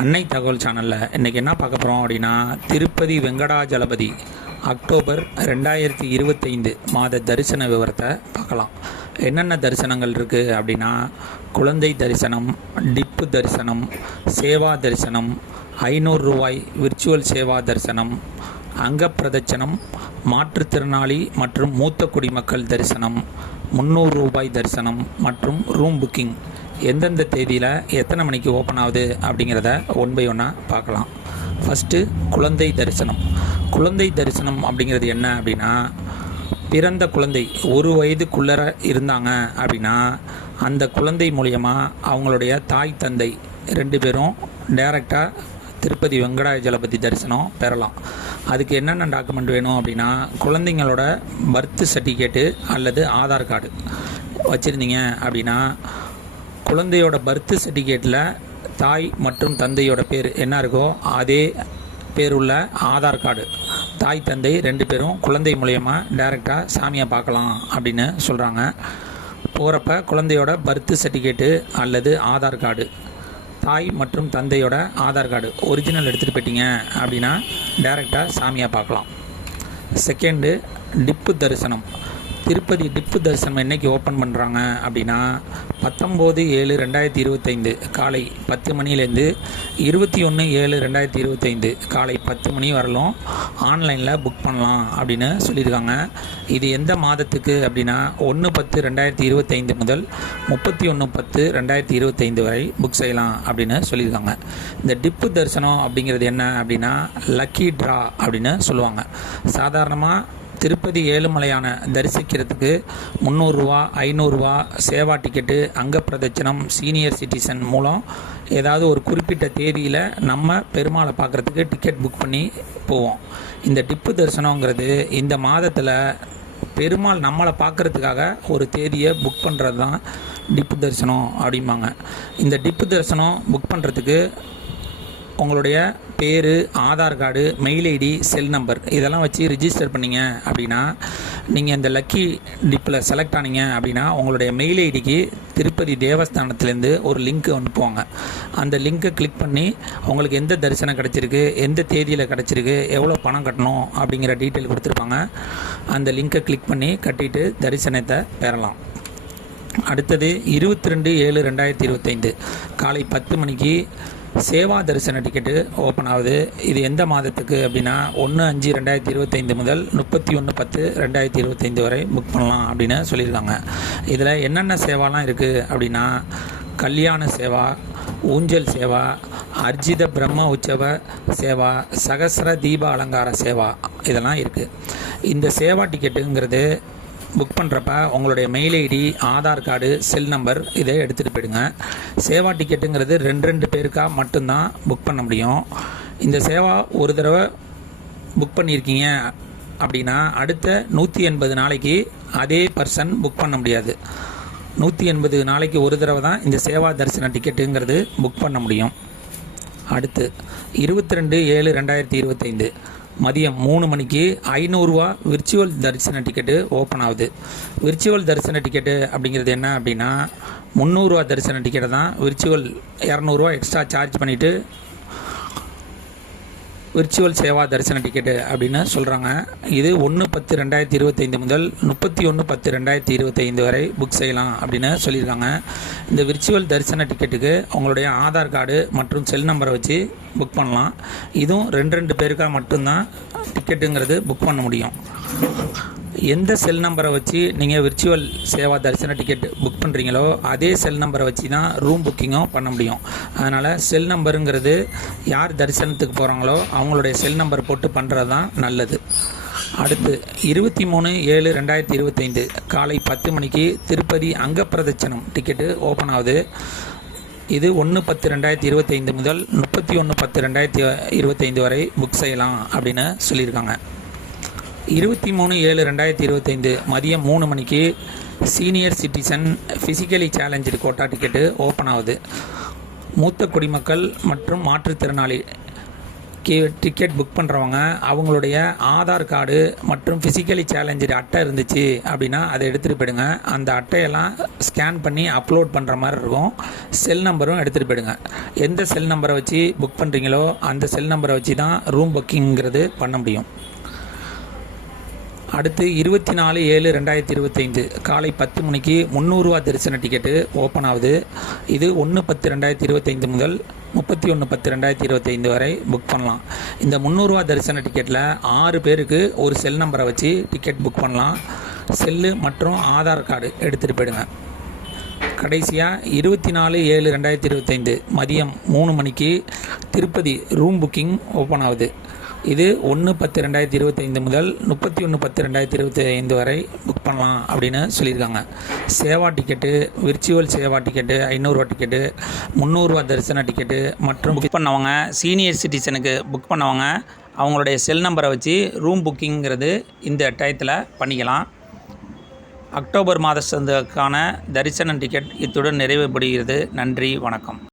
அன்னை தகவல் சேனலில் இன்றைக்கி என்ன பார்க்க போகிறோம் அப்படின்னா, திருப்பதி வெங்கடாஜலபதி அக்டோபர் 2025 மாத தரிசன விவரத்தை பார்க்கலாம். என்னென்ன தரிசனங்கள் இருக்குது அப்படின்னா, குழந்தை தரிசனம், டிப்பு தரிசனம், சேவா தரிசனம், 500 ரூபாய் விர்ச்சுவல் சேவா தரிசனம், அங்கப்பிரதட்சணம், மாற்றுத்திறனாளி மற்றும் மூத்த குடிமக்கள் தரிசனம், 300 ரூபாய் தரிசனம் மற்றும் ரூம் புக்கிங் எந்தெந்த தேதியில் எத்தனை மணிக்கு ஓப்பன் ஆகுது அப்படிங்கிறத ஒன் பை ஒன்னாக பார்க்கலாம். ஃபஸ்ட்டு குழந்தை தரிசனம். குழந்தை தரிசனம் அப்படிங்கிறது என்ன அப்படின்னா, பிறந்த குழந்தை 1 வயதுக்குள்ளர இருந்தாங்க அப்படின்னா அந்த குழந்தை மூலியமாக அவங்களுடைய தாய் தந்தை 2 பேரும் டைரெக்டாக திருப்பதி வெங்கடாஜலபதி தரிசனம் பெறலாம். அதுக்கு என்னென்ன டாக்குமெண்ட் வேணும் அப்படின்னா, குழந்தைங்களோட பர்த் சர்டிஃபிகேட்டு அல்லது ஆதார் கார்டு வச்சுருந்தீங்க அப்படின்னா, குழந்தையோட பர்த் சர்டிஃபிகேட்டில் தாய் மற்றும் தந்தையோட பேர் என்ன இருக்கோ அதே பேர் உள்ள ஆதார் கார்டு, தாய் தந்தை 2 பேரும் குழந்தை மூலயமா டைரெக்டாக சாமியை பார்க்கலாம் அப்படின்னு சொல்கிறாங்க. போகிறப்ப குழந்தையோட பர்த் சர்டிஃபிகேட்டு அல்லது ஆதார் கார்டு, தாய் மற்றும் தந்தையோட ஆதார் கார்டு ஒரிஜினல் எடுத்துகிட்டு போயிட்டீங்க அப்படின்னா டைரெக்டாக சாமியை பார்க்கலாம். செகண்டு, டிப்பு தரிசனம். திருப்பதி டிப்பு தரிசனம் என்றைக்கு ஓப்பன் பண்ணுறாங்க அப்படின்னா, 19/7/2025 காலை 10 மணிலேருந்து 21/7/2025 காலை 10 மணி வரலும் ஆன்லைனில் புக் பண்ணலாம் அப்படின்னு சொல்லியிருக்காங்க. இது எந்த மாதத்துக்கு அப்படின்னா, 1/10/2025 முதல் 31/10/2025 வரை புக் செய்யலாம் அப்படின்னு சொல்லியிருக்காங்க. இந்த டிப்பு தரிசனம் அப்படிங்கிறது என்ன அப்படின்னா, லக்கி ட்ரா அப்படின்னு சொல்லுவாங்க. சாதாரணமாக திருப்பதி ஏழுமலையான தரிசிக்கிறதுக்கு 300 ரூபா, 500 ரூபா சேவா டிக்கெட்டு, அங்கப்பிரதட்சணம், சீனியர் சிட்டிசன் மூலம் ஏதாவது ஒரு குறிப்பிட்ட தேதியில் நம்ம பெருமாளை பார்க்குறதுக்கு டிக்கெட் புக் பண்ணி போவோம். இந்த டிப்பு தரிசனங்கிறது இந்த மாதத்தில் பெருமாள் நம்மளை பார்க்குறதுக்காக ஒரு தேதியை புக் பண்ணுறது தான் டிப்பு தரிசனம் அப்படிம்பாங்க. இந்த டிப்பு தரிசனம் புக் பண்ணுறதுக்கு உங்களுடைய பேர், Aadhaar card, mail ID, cell number இதெல்லாம் வச்சு ரிஜிஸ்டர் பண்ணிங்க அப்படின்னா, நீங்கள் இந்த லக்கி டிப்பில் செலக்ட் ஆனீங்க அப்படின்னா உங்களுடைய மெயில் ஐடிக்கு திருப்பதி தேவஸ்தானத்துலேருந்து ஒரு லிங்க் அனுப்புவாங்க. அந்த லிங்க்கை கிளிக் பண்ணி உங்களுக்கு எந்த தரிசனம் கிடச்சிருக்கு, எந்த தேதியில் கிடச்சிருக்கு, எவ்வளோ பணம் கட்டணும் அப்படிங்கிற டீட்டெயில் கொடுத்துருப்பாங்க. அந்த லிங்க்கை கிளிக் பண்ணி கட்டிட்டு தரிசனத்தை பெறலாம். அடுத்தது 22/7/2025 காலை 10 மணிக்கு சேவா தரிசன டிக்கெட்டு ஓப்பன் ஆகுது. இது எந்த மாதத்துக்கு அப்படின்னா, 1/5/2025 முதல் 31/10/2025 வரை புக் பண்ணலாம் அப்படின்னு சொல்லியிருக்காங்க. இதில் என்னென்ன சேவாலாம் இருக்குது அப்படின்னா, கல்யாண சேவா, ஊஞ்சல் சேவா, அர்ஜித பிரம்ம உற்சவ சேவா, சகஸ்ர தீப அலங்கார சேவா இதெல்லாம் இருக்குது. இந்த சேவா டிக்கெட்டுங்கிறது புக் பண்ணுறப்ப உங்களுடைய mail ID, Aadhaar card, cell number இதை எடுத்துகிட்டு போயிடுங்க. சேவா டிக்கெட்டுங்கிறது 2 பேருக்காக மட்டும்தான் புக் பண்ண முடியும். இந்த சேவா ஒரு தடவை புக் பண்ணியிருக்கீங்க அப்படின்னா அடுத்த 180 நாளைக்கு அதே பர்சன் புக் பண்ண முடியாது. 180 நாளைக்கு ஒரு தடவை தான் இந்த சேவா தரிசன டிக்கெட்டுங்கிறது புக் பண்ண முடியும். அடுத்து 22/7/2025 மதியம் 3 மணிக்கு 500 ரூபா விர்ச்சுவல் தரிசன டிக்கெட்டு ஓப்பன் ஆகுது. விர்ச்சுவல் தரிசன டிக்கெட்டு அப்படிங்கிறது என்ன அப்படின்னா, 300 ரூபா தரிசன டிக்கெட்டை தான் விர்ச்சுவல் 200 ரூபா எக்ஸ்ட்ரா சார்ஜ் பண்ணிவிட்டு விர்ச்சுவல் சேவா தரிசன டிக்கெட்டு அப்படின்னு சொல்கிறாங்க. இது 1/10/2025 முதல் 31/10/2025 வரை புக் செய்யலாம் அப்படின்னு சொல்லியிருக்காங்க. இந்த விர்ச்சுவல் தரிசன டிக்கெட்டுக்கு உங்களுடைய ஆதார் கார்டு மற்றும் செல் நம்பரை வச்சு புக் பண்ணலாம். இதுவும் 2 பேருக்காக மட்டும்தான் டிக்கெட்டுங்கிறது புக் பண்ண முடியும். எந்த செல் நம்பரை வச்சு நீங்கள் விர்ச்சுவல் சேவா தரிசன டிக்கெட் புக் பண்ணுறீங்களோ அதே செல் நம்பரை வச்சு தான் ரூம் புக்கிங்கும் பண்ண முடியும். அதனால் செல் நம்பருங்கிறது யார் தரிசனத்துக்கு போகிறாங்களோ அவங்களுடைய செல் நம்பர் போட்டு பண்ணுறது தான் நல்லது. அடுத்து 23/7/2025 காலை 10 மணிக்கு திருப்பதி அங்கப்பிரதட்சணம் டிக்கெட்டு ஓப்பன் ஆகுது. இது 1/10/2025 முதல் 31/10/2025 வரை புக் செய்யலாம் அப்படின்னு சொல்லியிருக்காங்க. 23/7/2025 மதியம் 3 மணிக்கு senior citizen physically challenge quota ticket open ஆகுது. மூத்த குடிமக்கள் மற்றும் மாற்றுத்திறனாளி டிக்கெட் புக் பண்ணுறவங்க அவங்களுடைய ஆதார் கார்டு மற்றும் ஃபிசிக்கலி சேலஞ்சு அட்டை இருந்துச்சு அப்படின்னா அதை எடுத்துகிட்டு போயிடுங்க. அந்த அட்டையெல்லாம் ஸ்கேன் பண்ணி அப்லோட் பண்ணுற மாதிரி இருக்கும். செல் நம்பரும் எடுத்துகிட்டு போயிடுங்க. எந்த செல் நம்பரை வச்சு புக் பண்ணுறீங்களோ அந்த செல் நம்பரை வச்சு தான் ரூம் புக்கிங்கிறது பண்ண முடியும். அடுத்து 24/7/2025 காலை 10 மணிக்கு 300 ரூபா தரிசன டிக்கெட்டு ஓப்பன் ஆகுது. இது 1/10/2025 முதல் 31/10/2025 வரை புக் பண்ணலாம். இந்த 300 ரூபா தரிசன டிக்கெட்டில் 6 பேருக்கு ஒரு செல் நம்பரை வச்சு டிக்கெட் புக் பண்ணலாம். செல்லு மற்றும் ஆதார் கார்டு எடுத்துகிட்டு போயிடுங்க. கடைசியாக 24/7/2025 மதியம் 3 மணிக்கு திருப்பதி ரூம் புக்கிங் ஓப்பன் ஆகுது. இது 1/10/2025 முதல் 31/10/2025 வரை புக் பண்ணலாம் அப்படின்னு சொல்லியிருக்காங்க. Seva ticket, virtual Seva ticket, 500 ரூபா டிக்கெட்டு, 300 ரூபா தரிசன டிக்கெட்டு மற்றும் புக் பண்ணவங்க சீனியர் சிட்டிசனுக்கு புக் பண்ணவங்க அவங்களுடைய செல் நம்பரை வச்சு ரூம் புக்கிங்கிறது இந்த டயத்தில் பண்ணிக்கலாம். அக்டோபர் மாதத்துக்கான தரிசன டிக்கெட் இத்துடன் நிறைவுபடுகிறது. நன்றி, வணக்கம்.